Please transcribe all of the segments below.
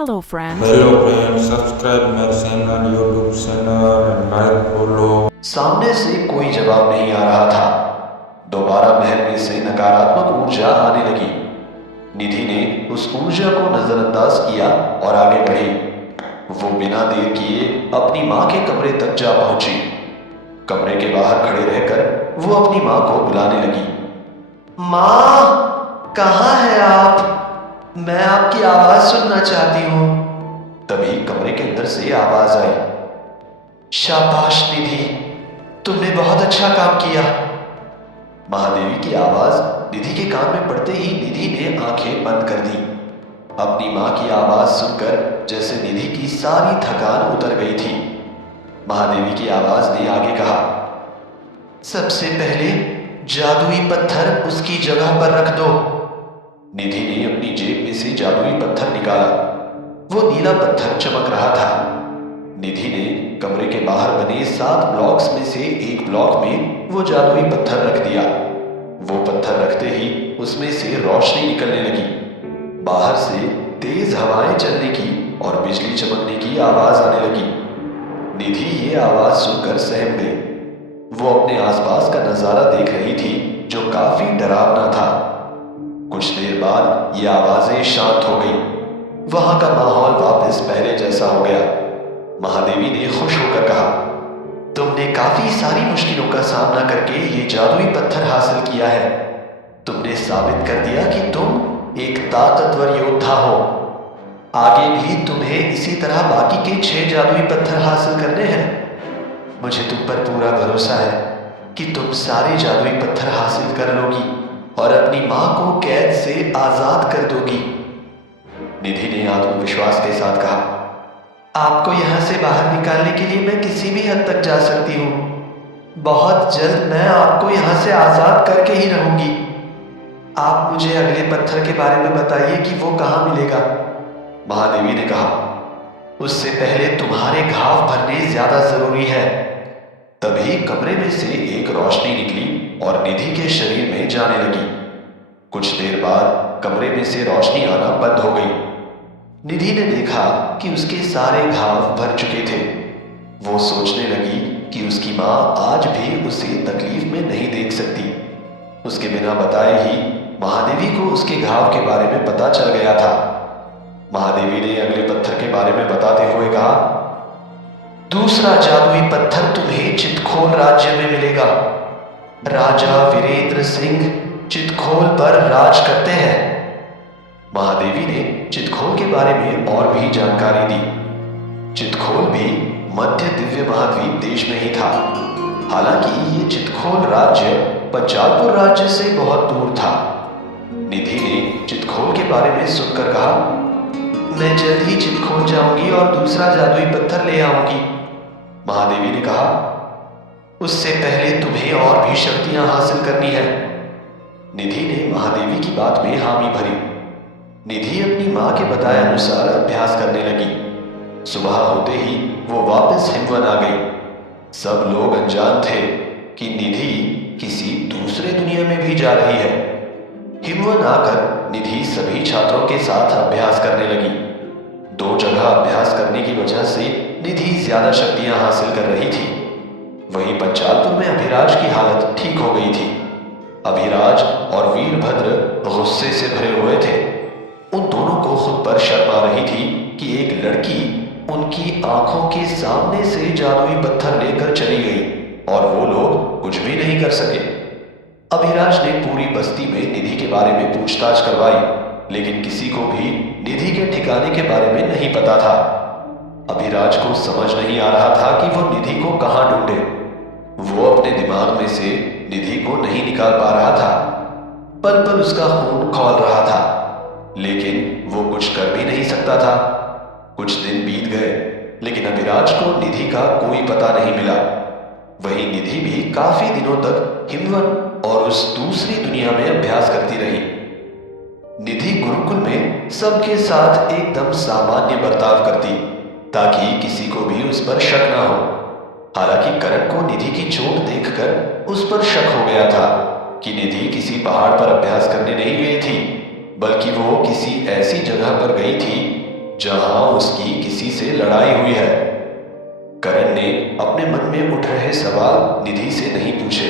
Hello friends. Hello friend, subscribe मेरे channel YouTube channel and like follow. सामने से कोई जवाब नहीं आ रहा था। दोबारा महल में से नकारात्मक ऊर्जा आने लगी। निधि ने उस ऊर्जा को नजरअंदाज किया और आगे बढ़ी। वो बिना देर किए अपनी माँ के कमरे तक जा पहुंची। कमरे के बाहर खड़े रहकर वो अपनी माँ को बुलाने लगी। माँ, कहाँ है आप? मैं आपकी आवाज सुनना चाहती हूँ। तभी कमरे के अंदर से आवाज आई। शाबाश निधि, तुमने बहुत अच्छा काम किया। महादेवी की आवाज निधि के कान में पड़ते ही निधि ने आंखें बंद कर दी। अपनी माँ की आवाज सुनकर जैसे निधि की सारी थकान उतर गई थी। महादेवी की आवाज ने आगे कहा, सबसे पहले जादुई पत्थर उसकी जगह पर रख दो। निधि ने अपनी जेब में से जादुई पत्थर निकाला। वो नीला पत्थर चमक रहा था। निधि ने कमरे के बाहर बने 7 ब्लॉक्स में से एक ब्लॉक में वो जादुई पत्थर रख दिया। वो पत्थर रखते ही उसमें से रोशनी निकलने लगी। बाहर से तेज हवाएं चलने की और बिजली चमकने की आवाज आने लगी। निधि ये आवाज सुनकर सहम गई। वो अपने आसपास का नजारा देख रही थी जो काफी डरावना था। कुछ देर बाद ये आवाजें शांत हो गई। वहां का माहौल वापस पहले जैसा हो गया। महादेवी ने खुश होकर कहा, तुमने काफी सारी मुश्किलों का सामना करके ये जादुई पत्थर हासिल किया है। तुमने साबित कर दिया कि तुम एक ताकतवर योद्धा हो। आगे भी तुम्हें इसी तरह बाकी के 6 जादुई पत्थर हासिल करने हैं। मुझे तुम पर पूरा भरोसा है कि तुम सारे जादुई पत्थर हासिल कर लोगी और अपनी माँ को कैद से आजाद कर दोगी। निधि ने आत्मविश्वास के साथ कहा, आपको यहाँ से बाहर निकालने के लिए मैं किसी भी हद तक जा सकती हूँ। बहुत जल्द मैं आपको यहाँ से आजाद करके ही रहूंगी। आप मुझे अगले पत्थर के बारे में बताइए कि वो कहाँ मिलेगा। महादेवी ने कहा, उससे पहले तुम्हारे घाव भरने ज्यादा जरूरी है। तभी कमरे में से एक रोशनी निकली और निधि के शरीर में जाने लगी। कुछ देर बाद कमरे में से रोशनी आना बंद हो गई। निधि ने देखा कि उसके सारे घाव भर चुके थे। वो सोचने लगी कि उसकी माँ आज भी उसे तकलीफ में नहीं देख सकती। उसके बिना बताए ही महादेवी को उसके घाव के बारे में पता चल गया था। महादेवी ने अगले पत्थर के बारे में बताते हुए कहा, दूसरा जादुई पत्थर तुम्हें चितखोल राज्य में मिलेगा। राजा वीरेंद्र सिंह चितखोल पर राज करते हैं। महादेवी ने चितखोल के बारे में और भी जानकारी दी। चितखोल भी मध्य दिव्य महाद्वीप देश में ही था। हालांकि ये चितखोल राज्य पंचालपुर राज्य से बहुत दूर था। निधि ने चितखोल के बारे में सुनकर कहा, मैं जल्द ही चितखोल जाऊंगी और दूसरा जादुई पत्थर ले आऊंगी। महादेवी ने कहा, उससे पहले तुम्हें और भी शक्तियां हासिल करनी है। निधि ने महादेवी की बात में हामी भरी। निधि अपनी माँ के बताए अनुसार अभ्यास करने लगी। सुबह होते ही वो वापस हिमवन आ गई। सब लोग अनजान थे कि निधि किसी दूसरे दुनिया में भी जा रही है। हिमवन आकर निधि सभी छात्रों के साथ अभ्यास करने लगी। 2 जगह अभ्यास करने की वजह से निधि ज्यादा शक्तियां हासिल कर रही थी। वहीं पंचालपुर में अभिराज की हालत ठीक हो गई थी। अभिराज और वीरभद्र गुस्से से भरे हुए थे। उन दोनों को खुद पर शर्म आ रही थी कि एक लड़की उनकी आंखों के सामने से जादुई पत्थर लेकर चली गई और वो लोग कुछ भी नहीं कर सके। अभिराज ने पूरी बस्ती में निधि के बारे में पूछताछ करवाई, लेकिन किसी को भी निधि के ठिकाने के बारे में नहीं पता था। अभिराज को समझ नहीं आ रहा था कि वो निधि को कहाँ ढूंढे। वो अपने दिमाग में से निधि को नहीं निकाल पा रहा था। पल पल उसका खून खौल रहा था, लेकिन वो कुछ कर भी नहीं सकता था। कुछ दिन बीत गए, लेकिन अभिराज को निधि का कोई पता नहीं मिला। वहीं निधि भी काफी दिनों तक हिमवन और उस दूसरी दुनिया में अभ्यास करती रही। निधि गुरुकुल में सबके साथ एकदम सामान्य बर्ताव करती, ताकि किसी को भी उस पर शक ना हो। हालांकि करण को निधि की चोट देखकर उस पर शक हो गया था कि निधि किसी पहाड़ पर अभ्यास करने नहीं गई थी, बल्कि वो किसी ऐसी जगह पर गई थी जहां उसकी किसी से लड़ाई हुई है। करण ने अपने मन में उठ रहे सवाल निधि से नहीं पूछे।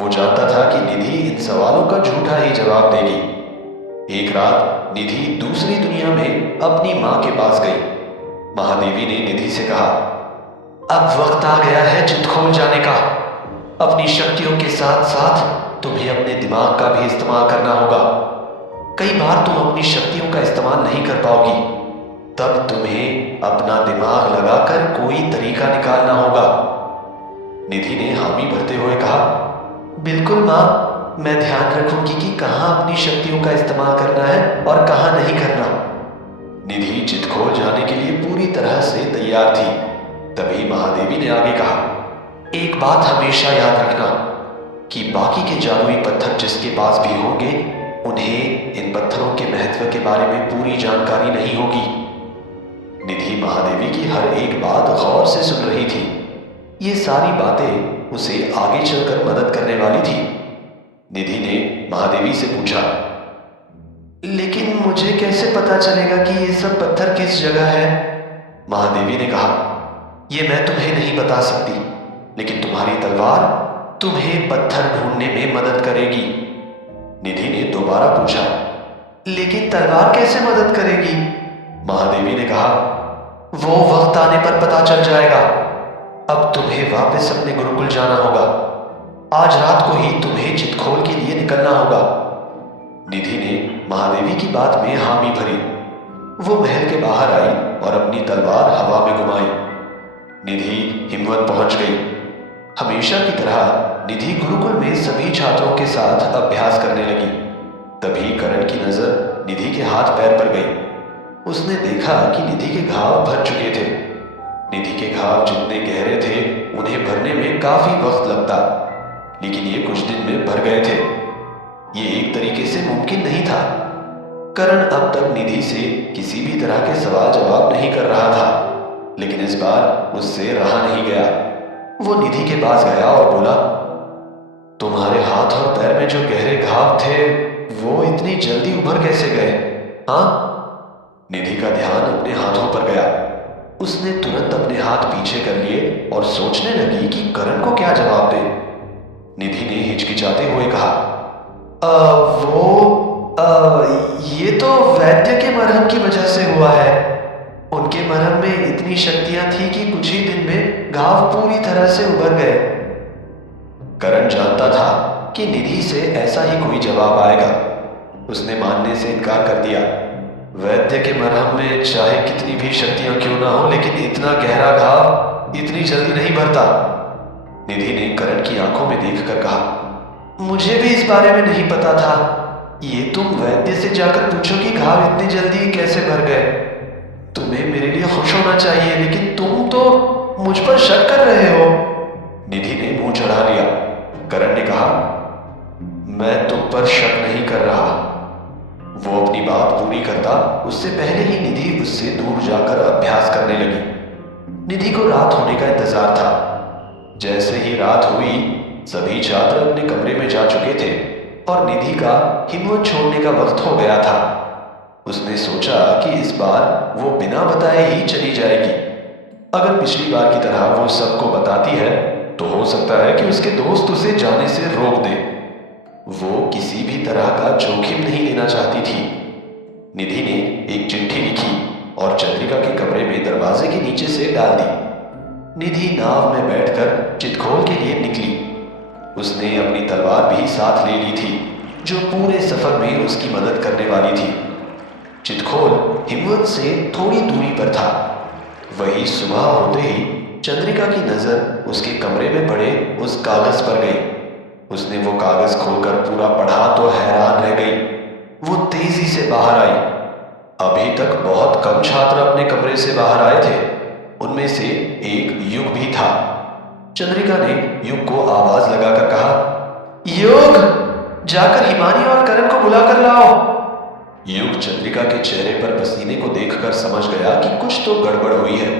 वो जानता था कि निधि इन सवालों का झूठा ही जवाब देगी। एक रात निधि दूसरी दुनिया में अपनी माँ के पास गई। महादेवी ने निधि से कहा, अब वक्त आ गया है चितखोल जाने का। अपनी शक्तियों के साथ साथ तुम्हें अपने दिमाग का भी इस्तेमाल करना होगा। कई बार तुम अपनी शक्तियों का इस्तेमाल नहीं कर पाओगी, तब तुम्हें अपना दिमाग लगाकर कोई तरीका निकालना होगा। निधि ने हामी भरते हुए कहा, बिल्कुल माँ, मैं ध्यान रखूंगी कि कहाँ अपनी शक्तियों का इस्तेमाल करना है और कहाँ नहीं करना। निधि चितखोल जाने के लिए पूरी तरह से तैयार थी। तभी महादेवी ने आगे कहा, एक बात हमेशा याद रखना कि बाकी के जादुई पत्थर जिसके पास भी होंगे, उन्हें इन पत्थरों के महत्व के बारे में पूरी जानकारी नहीं होगी। निधि महादेवी की हर एक बात गौर से सुन रही थी। ये सारी बातें उसे आगे चलकर मदद करने वाली थी। निधि ने महादेवी से पूछा, लेकिन मुझे कैसे पता चलेगा कि ये सब पत्थर किस जगह है? महादेवी ने कहा, ये मैं तुम्हें नहीं बता सकती, लेकिन तुम्हारी तलवार तुम्हें पत्थर ढूंढने में मदद करेगी। निधि ने दोबारा पूछा, लेकिन तलवार कैसे मदद करेगी? महादेवी ने कहा, वो वक्त आने पर पता चल जाएगा। अब तुम्हें वापस अपने गुरुकुल जाना होगा। आज रात को ही तुम्हें चितखोल के लिए निकलना होगा। निधि ने महादेवी की बात में हामी भरी। वो महल के बाहर आई और अपनी तलवार हवा में घुमाई। निधि हिमवत पहुंच गई। हमेशा की तरह निधि गुरुकुल में सभी छात्रों के साथ अभ्यास करने लगी। तभी करण की नजर निधि के हाथ पैर पर गई। उसने देखा कि निधि के घाव भर चुके थे। निधि के घाव जितने गहरे थे उन्हें भरने में काफी वक्त लगता, लेकिन ये कुछ दिन में भर गए थे। ये एक तरीके से मुमकिन नहीं था। करण अब तक निधि से किसी भी तरह के सवाल जवाब नहीं कर रहा था, लेकिन इस बार उससे रहा नहीं गया। वो निधि के पास गया और बोला, तुम्हारे हाथ और पैर में जो गहरे घाव थे वो इतनी जल्दी उभर कैसे गए? हाँ? निधि का ध्यान अपने हाथों पर गया। उसने तुरंत अपने हाथ पीछे कर लिए और सोचने लगी कि करण को क्या जवाब दे। निधि ने हिचकिचाते हुए कहा, ये तो वैद्य के मरहम की वजह से हुआ है। उनके मरहम में इतनी शक्तियां थी कि कुछ ही दिन में घाव पूरी तरह से उभर गए। करण जानता था कि निधि से ऐसा ही कोई जवाब आएगा। उसने मानने से इनकार कर दिया। वैद्य के मरहम में चाहे कितनी भी शक्तियां क्यों ना हो, लेकिन इतना गहरा घाव इतनी जल्दी नहीं भरता। निधि ने करण की आंखों में देखकर कहा, मुझे भी इस बारे में नहीं पता था। ये तुम वैद्य से जाकर पूछो कि घाव इतनी जल्दी कैसे भर गए। तुम्हें मेरे लिए खुश होना चाहिए, लेकिन तुम तो मुझ पर शक कर रहे हो। निधि ने मुंह चढ़ा लिया। करण ने कहा, मैं तुम पर शक नहीं कर रहा। वो अपनी बात पूरी करता उससे पहले ही निधि उससे दूर जाकर अभ्यास करने लगी। निधि को रात होने का इंतजार था। जैसे ही रात हुई, सभी छात्र अपने कमरे में जा चुके थे और निधि का हिम्मत छोड़ने का वक्त हो गया था। उसने सोचा कि इस बार वो बिना बताए ही चली जाएगी। अगर पिछली बार की तरह वो सबको बताती है तो हो सकता है कि उसके दोस्त उसे जाने से रोक दे। वो किसी भी तरह का जोखिम नहीं लेना चाहती थी। निधि ने एक चिट्ठी लिखी और चंद्रिका के कमरे में दरवाजे के नीचे से डाल दी। निधि नाव में बैठकर चितखोल के लिए निकली। उसने अपनी तलवार भी साथ ले ली थी, जो पूरे सफर में उसकी मदद करने वाली थी। चितखोल हिमवत से थोड़ी दूरी पर था। वही सुबह होते ही चंद्रिका की नजर उसके कमरे में पड़े उस कागज पर गई। उसने वो कागज खोलकर पूरा पढ़ा तो हैरान रह गई। वो तेजी से बाहर आई। अभी तक बहुत कम छात्र अपने कमरे से बाहर आए थे। उनमें से एक युग भी था। चंद्रिका ने युग को आवाज लगाकर कहा, युग, जाकर हिमानी और करण को बुला कर लाओ। युग चंद्रिका के चेहरे पर पसीने को देखकर समझ गया कि कुछ तो गड़बड़ हुई है।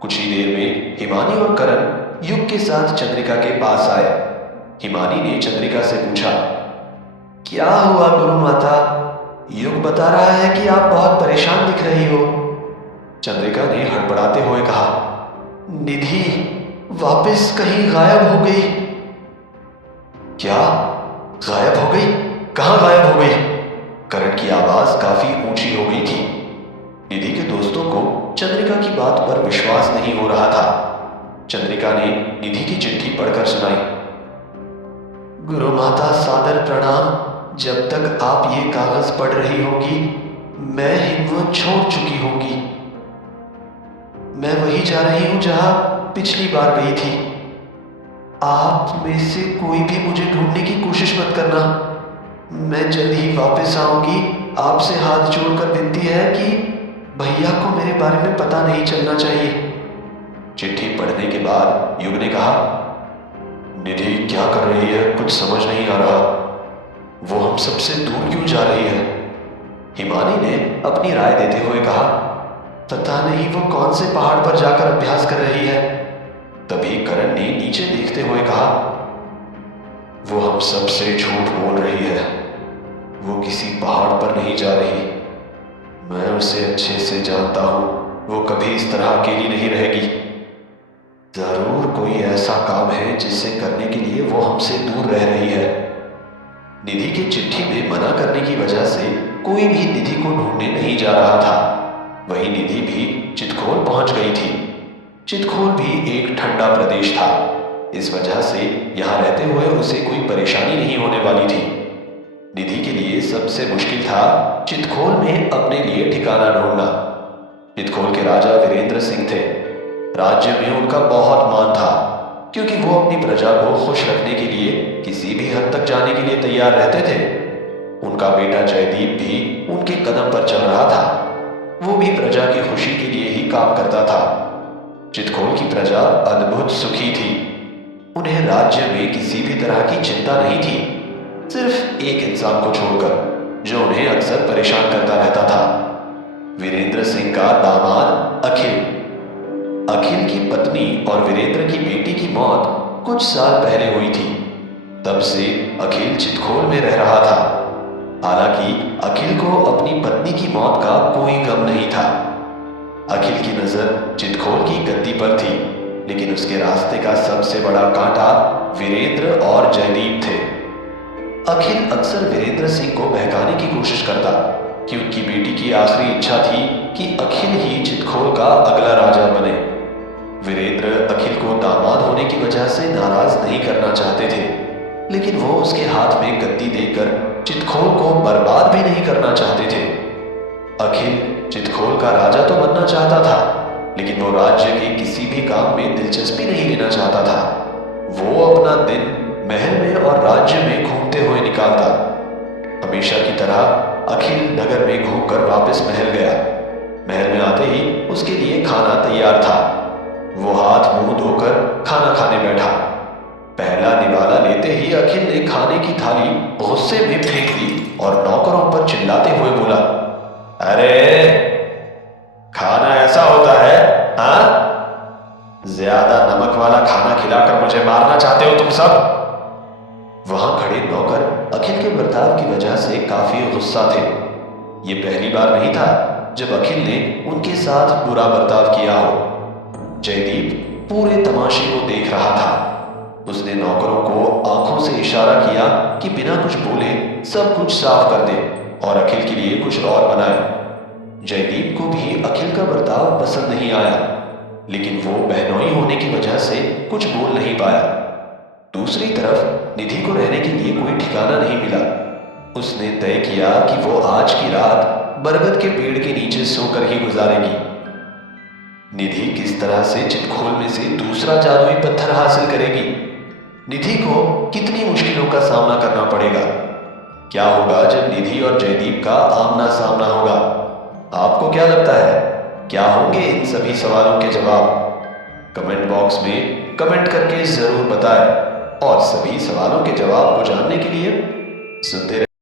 कुछ ही देर में हिमानी और करण युग के साथ चंद्रिका के पास आए। हिमानी ने चंद्रिका से पूछा, क्या हुआ गुरु माता? युग बता रहा है कि आप बहुत परेशान दिख रही हो। चंद्रिका ने हड़बड़ाते हुए कहा। निधि वापस कहीं गायब हो गई। क्या? गायब हो गई? कहाँ गायब हो गई? करण की आवाज काफी ऊंची हो गई थी। निधि के दोस्तों को चंद्रिका की बात पर विश्वास नहीं हो रहा था। चंद्रिका ने निधि की चिट्ठी पढ़कर सुनाई। गुरु माता सादर प्रणाम। जब तक आप ये कागज पढ़ रही होगी मैं हिम्मत छोड़ चुकी होंगी। मैं वही जा रही हूं जहां पिछली बार गई थी। आप में से कोई भी मुझे ढूंढने की कोशिश मत करना। मैं जल्द ही वापस आऊंगी। आपसे हाथ जोड़कर विनती है कि भैया को मेरे बारे में पता नहीं चलना चाहिए। चिट्ठी पढ़ने के बाद युग ने कहा, निधि क्या कर रही है? कुछ समझ नहीं आ रहा। वो हम सबसे दूर क्यों जा रही है? हिमानी ने अपनी राय देते हुए कहा, पता नहीं वो कौन से पहाड़ पर जाकर अभ्यास कर रही है। तभी करण ने नीचे देखते हुए कहा, वो हम सबसे झूठ बोल रही है। वो किसी पहाड़ पर नहीं जा रही। मैं उसे अच्छे से जानता हूं। वो कभी इस तरह अकेली नहीं रहेगी। जरूर कोई ऐसा काम है जिसे करने के लिए वो हमसे दूर रह रही है। निधि की चिट्ठी में मना करने की वजह से कोई भी निधि को ढूंढने नहीं जा रहा था। वहीं निधि भी चितखोल पहुंच गई थी। चितखोल भी एक ठंडा प्रदेश था। इस वजह से यहाँ रहते हुए उसे कोई परेशानी नहीं होने वाली थी। निधि के लिए सबसे मुश्किल था चितखोल में अपने लिए ठिकाना ढूंढना। चितखोल के राजा वीरेंद्र सिंह थे। राज्य में उनका बहुत मान था क्योंकि वो अपनी प्रजा को खुश रखने के लिए किसी भी हद तक जाने के लिए तैयार रहते थे। उनका बेटा जयदीप भी उनके कदम पर चल रहा था। वो भी प्रजा की खुशी के लिए ही काम करता था। चितखोल की प्रजा अद्भुत सुखी थी। उन्हें राज्य में किसी भी तरह की चिंता नहीं थी, सिर्फ एक इंसान को छोड़कर जो उन्हें अक्सर परेशान करता रहता था, वीरेंद्र सिंह का दामाद अखिल। अखिल की पत्नी और वीरेंद्र की बेटी की मौत कुछ साल पहले हुई थी। तब से अखिल चितखोल में रह रहा था। हालांकि अखिल को अपनी पत्नी की मौत का कोई गम नहीं था। अखिल की नजर चितखोल की गद्दी पर थी, लेकिन उसके रास्ते का सबसे बड़ा कांटा वीरेंद्र और जयदीप थे। अखिल अक्सर वीरेंद्र सिंह को बहकाने की कोशिश करता कि उनकी बेटी की आखिरी इच्छा थी कि अखिल ही चितखोल का अगला राजा बने। वीरेंद्र अखिल को दामाद होने की वजह से नाराज नहीं करना चाहते थे, लेकिन वो उसके हाथ में गद्दी देकर चितखोल को बर्बाद भी नहीं करना चाहते थे। अखिल चितखोल का राजा तो बनना चाहता था, लेकिन वो राज्य के किसी भी काम में दिलचस्पी नहीं लेना चाहता था। वो अपना दिन महल में और राज्य में घूमते हुए निकालता। हमेशा की तरह अखिल नगर में घूमकर वापस महल गया। महल में आते ही उसके लिए खाना तैयार था। वो हाथ मुंह धोकर खाना खाने बैठा। पहला निवाला लेते ही अखिल ने खाने की थाली गुस्से में फेंक दी और नौकरों पर चिल्लाते हुए बोला, अरे खाना ऐसा होता है? हाँ, ज्यादा नमक वाला खाना खिलाकर मुझे मारना चाहते हो तुम सब? वहां खड़े नौकर अखिल के बर्ताव की वजह से काफी गुस्सा थे। ये पहली बार नहीं था जब अखिल ने उनके साथ बुरा बर्ताव किया हो। जयदीप पूरे तमाशे को देख रहा था। उसने नौकरों को आंखों से इशारा किया कि बिना कुछ बोले सब कुछ साफ कर दे और अखिल के लिए कुछ और बनाए। जयदीप को भी अखिल का बर्ताव पसंद नहीं आया, लेकिन वो बहनोई होने की वजह से कुछ बोल नहीं पाया। दूसरी तरफ निधि को रहने के लिए कोई ठिकाना नहीं मिला। उसने तय किया कि वो आज की रात बरगद के पेड़ के नीचे सोकर ही गुजारेगी। निधि किस तरह से चितखोल में से दूसरा जादुई पत्थर हासिल करेगी? निधि को कितनी मुश्किलों का सामना करना पड़ेगा? क्या होगा जब निधि और जयदीप का आमना सामना होगा? आपको क्या लगता है, क्या होंगे इन सभी सवालों के जवाब? कमेंट बॉक्स में कमेंट करके जरूर बताएं और सभी सवालों के जवाब को जानने के लिए सुनते